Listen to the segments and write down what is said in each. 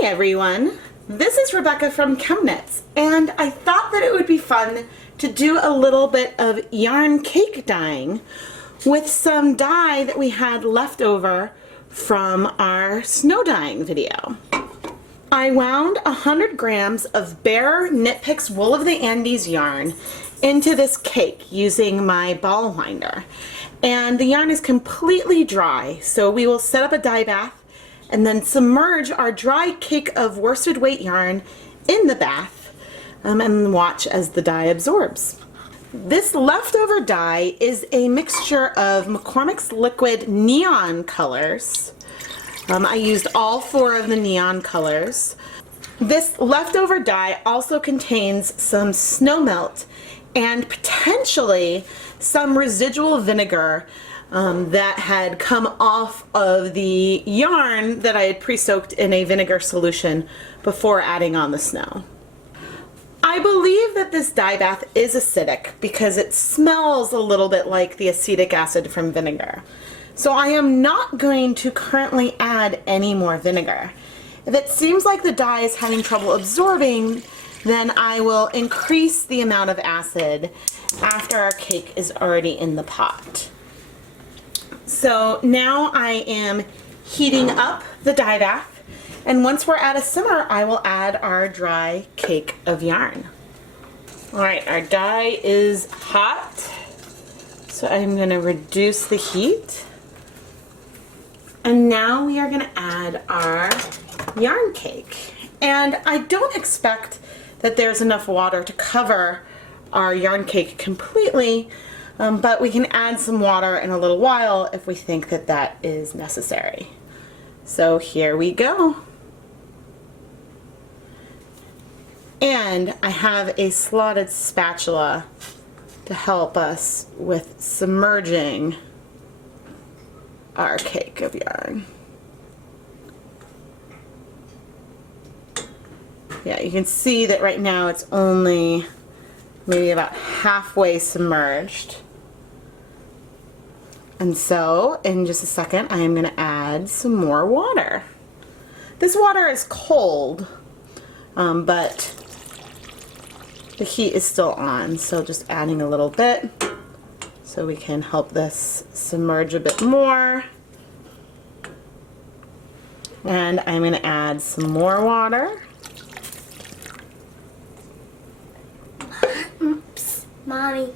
Hi everyone, this is Rebecca from ChemKnits, and I thought that it would be fun to do a little bit of yarn cake dyeing with some dye that we had left over from our snow dyeing video. I wound 100 grams of bare Knit Picks Wool of the Andes yarn into this cake using my ball winder. And the yarn is completely dry, so we will set up a dye bath and then submerge our dry cake of worsted weight yarn in the bath and watch as the dye absorbs. This leftover dye is a mixture of McCormick's liquid neon colors. I used all 4 of the neon colors. This leftover dye also contains some snow melt and potentially some residual vinegar that had come off of the yarn that I had pre-soaked in a vinegar solution before adding on the snow. I believe that this dye bath is acidic because it smells a little bit like the acetic acid from vinegar. So I am not going to currently add any more vinegar. If it seems like the dye is having trouble absorbing, then I will increase the amount of acid after our cake is already in the pot. So now I am heating up the dye bath, and once we're at a simmer, I will add our dry cake of yarn. Alright, our dye is hot, so I'm going to reduce the heat. And now we are going to add our yarn cake. And I don't expect that there's enough water to cover our yarn cake completely, but we can add some water in a little while if we think that that is necessary. So here we go. And I have a slotted spatula to help us with submerging our cake of yarn. Yeah, you can see that right now it's only maybe about halfway submerged. And so, in just a second, I am going to add some more water. This water is cold, but the heat is still on, so just adding a little bit so we can help this submerge a bit more. And I'm going to add some more water. Oops, Mommy.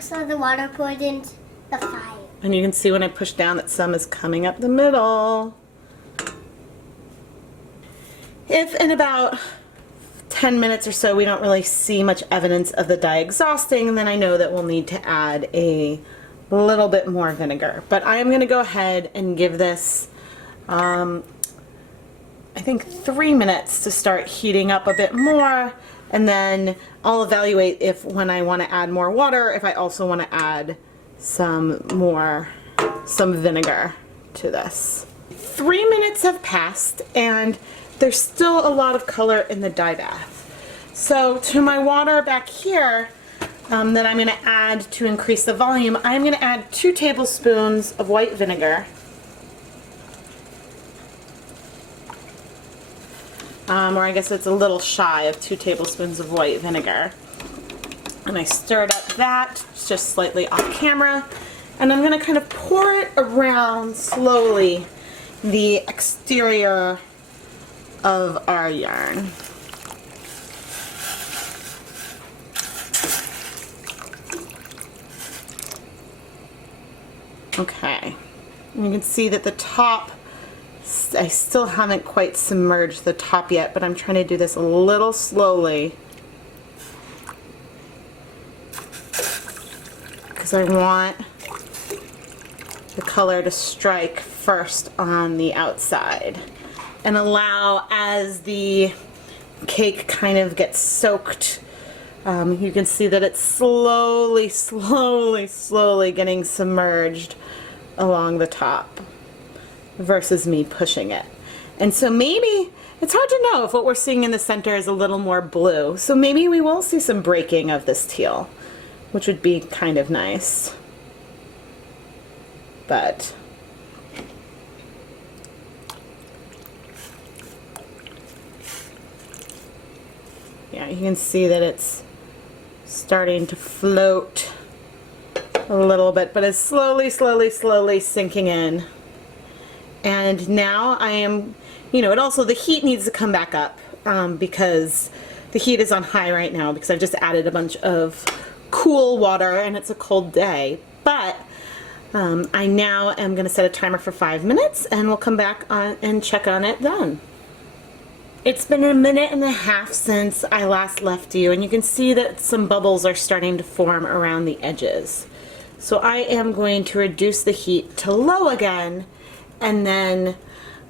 Some of the water poured in the fire. And you can see when I push down that some is coming up the middle. If in about 10 minutes or so we don't really see much evidence of the dye exhausting, then I know that we'll need to add a little bit more vinegar. But I am going to go ahead and give this I think 3 minutes to start heating up a bit more, and then I'll evaluate if when I want to add more water, if I also want to add some vinegar to this. 3 minutes have passed and there's still a lot of color in the dye bath. So to my water back here that I'm going to add to increase the volume, I'm going to add 2 tablespoons of white vinegar. Or I guess it's a little shy of 2 tablespoons of white vinegar. And I stirred up that just slightly off camera. And I'm going to kind of pour it around slowly the exterior of our yarn. Okay. And you can see that the top, I still haven't quite submerged the top yet, but I'm trying to do this a little slowly because I want the color to strike first on the outside and allow, as the cake kind of gets soaked, you can see that it's slowly getting submerged along the top versus me pushing it. And so maybe, it's hard to know if what we're seeing in the center is a little more blue. So maybe we will see some breaking of this teal, which would be kind of nice. But Yeah, you can see that it's starting to float a little bit, but it's slowly sinking in. And now I am, you know, and also the heat needs to come back up because the heat is on high right now because I've just added a bunch of cool water and it's a cold day. But I now am going to set a timer for 5 minutes and we'll come back on and check on it then. It's been a minute and a half since I last left you, and you can see that some bubbles are starting to form around the edges. So I am going to reduce the heat to low again and then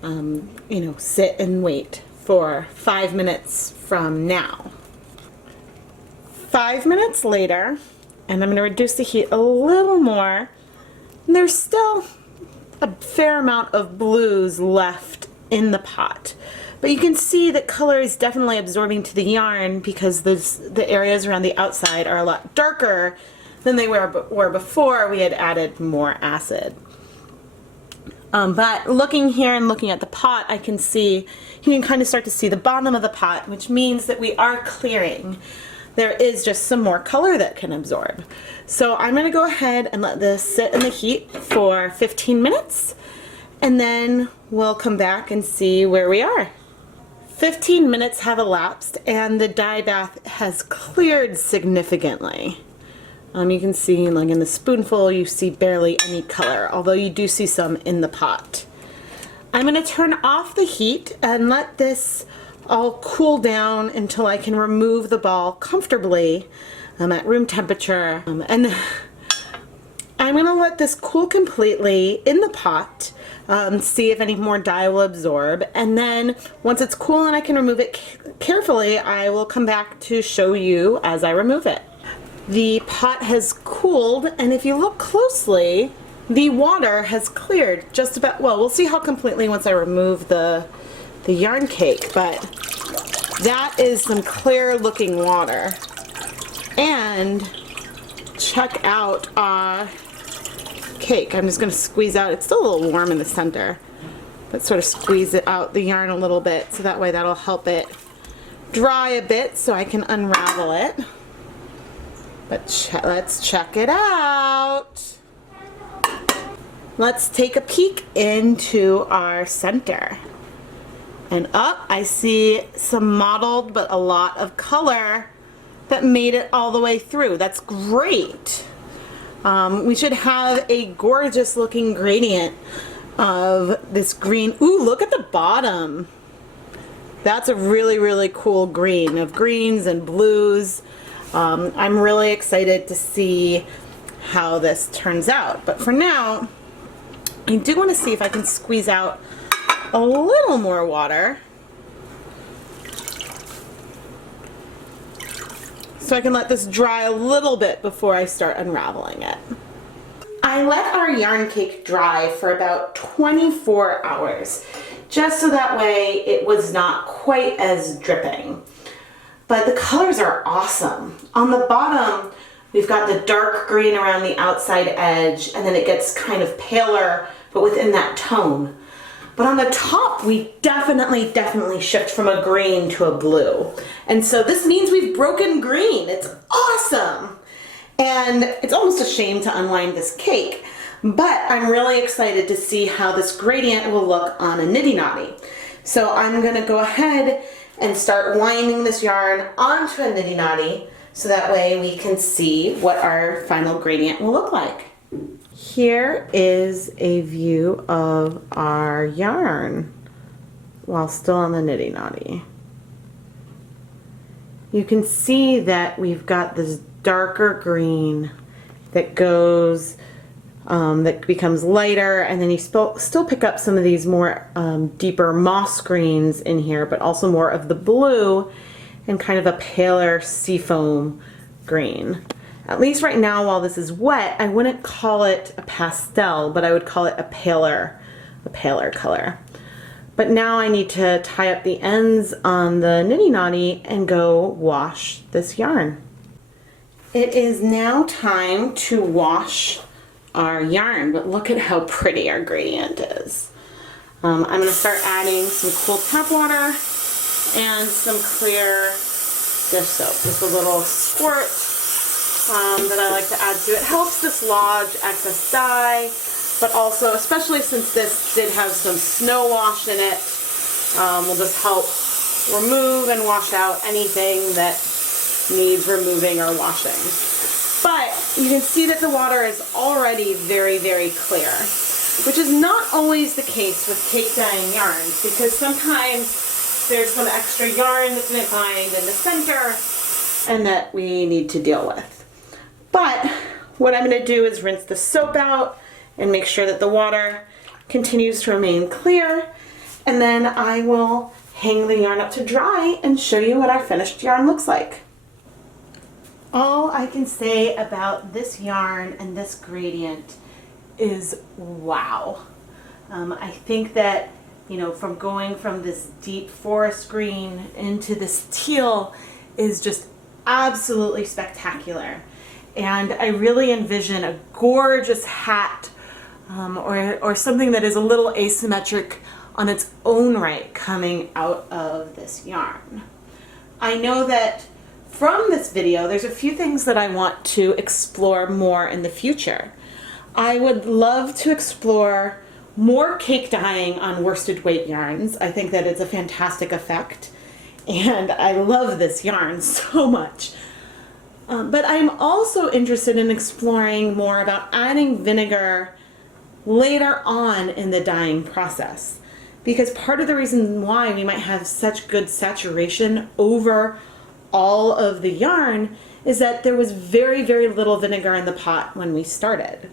you know, sit and wait for 5 minutes from now. 5 minutes later, and I'm going to reduce the heat a little more. And there's still a fair amount of blues left in the pot. But you can see that color is definitely absorbing to the yarn because the areas around the outside are a lot darker than they were before we had added more acid. But looking here and looking at the pot, I can see, you can kind of start to see the bottom of the pot, which means that we are clearing. There is just some more color that can absorb. So I'm going to go ahead and let this sit in the heat for 15 minutes, and then we'll come back and see where we are. 15 minutes have elapsed and the dye bath has cleared significantly. You can see, like in the spoonful, you see barely any color, although you do see some in the pot. I'm going to turn off the heat and let this all cool down until I can remove the ball comfortably at room temperature. And I'm going to let this cool completely in the pot, see if any more dye will absorb, and then once it's cool and I can remove it carefully, I will come back to show you as I remove it. The pot has cooled, and if you look closely, the water has cleared just about, well, we'll see how completely once I remove the yarn cake, but that is some clear looking water. And check out our cake. I'm just going to squeeze out, it's still a little warm in the center, but sort of squeeze it out the yarn a little bit so that way that'll help it dry a bit so I can unravel it. But let's check it out. Let's take a peek into our center. And up, I see some mottled but a lot of color that made it all the way through. That's great. We should have a gorgeous looking gradient of this green. Ooh, look at the bottom. That's a really cool green of greens and blues. I'm really excited to see how this turns out. But for now, I do want to see if I can squeeze out a little more water so I can let this dry a little bit before I start unraveling it. I let our yarn cake dry for about 24 hours, just so that way it was not quite as dripping. But the colors are awesome. On the bottom, we've got the dark green around the outside edge, and then it gets kind of paler, but within that tone. But on the top, we definitely shift from a green to a blue. And so this means we've broken green. It's awesome. And it's almost a shame to unwind this cake, but I'm really excited to see how this gradient will look on a niddy noddy. So I'm gonna go ahead and start winding this yarn onto a niddy noddy so that way we can see what our final gradient will look like. Here is a view of our yarn while still on the niddy noddy. You can see that we've got this darker green that goes that becomes lighter, and then you still pick up some of these more deeper moss greens in here, but also more of the blue and kind of a paler seafoam green. At least right now while this is wet, I wouldn't call it a pastel, but I would call it a paler color. But now I need to tie up the ends on the niddy noddy and go wash this yarn. It is now time to wash our yarn, but look at how pretty our gradient is. I'm going to start adding some cool tap water and some clear dish soap. Just a little squirt that I like to add to it. Helps dislodge excess dye, but also, especially since this did have some snow wash in it, will just help remove and wash out anything that needs removing or washing. But you can see that the water is already very, very clear, which is not always the case with cake dyeing yarns, because sometimes there's some extra yarn that didn't bind in the center and that we need to deal with. But what I'm going to do is rinse the soap out and make sure that the water continues to remain clear, and then I will hang the yarn up to dry and show you what our finished yarn looks like. All I can say about this yarn and this gradient is wow. I think that, you know, from going from this deep forest green into this teal is just absolutely spectacular. And I really envision a gorgeous hat or something that is a little asymmetric on its own right coming out of this yarn. I know that from this video, there's a few things that I want to explore more in the future. I would love to explore more cake dyeing on worsted weight yarns. I think that it's a fantastic effect, and I love this yarn so much. But I'm also interested in exploring more about adding vinegar later on in the dyeing process, because part of the reason why we might have such good saturation over all of the yarn is that there was very, very little vinegar in the pot when we started.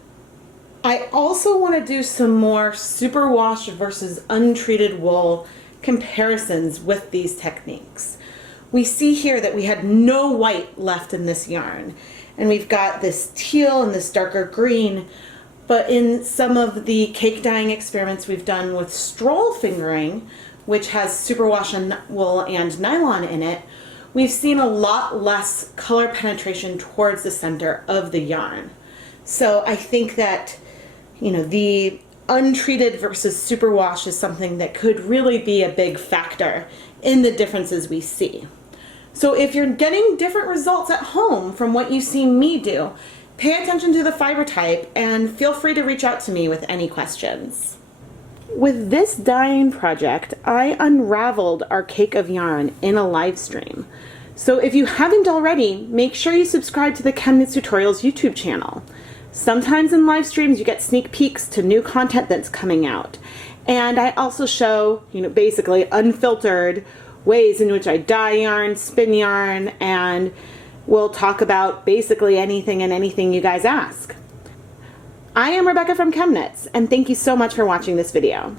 I also want to do some more superwash versus untreated wool comparisons with these techniques. We see here that we had no white left in this yarn, and we've got this teal and this darker green, but in some of the cake dyeing experiments we've done with stroll fingering, which has superwash and wool and nylon in it, we've seen a lot less color penetration towards the center of the yarn. So I think that, you know, the untreated versus superwash is something that could really be a big factor in the differences we see. So if you're getting different results at home from what you see me do, pay attention to the fiber type and feel free to reach out to me with any questions. With this dyeing project, I unraveled our cake of yarn in a live stream. So if you haven't already, make sure you subscribe to the ChemKnits Tutorials YouTube channel. Sometimes in live streams you get sneak peeks to new content that's coming out. And I also show, you know, basically unfiltered ways in which I dye yarn, spin yarn, and we'll talk about basically anything and anything you guys ask. I am Rebecca from ChemKnits, and thank you so much for watching this video.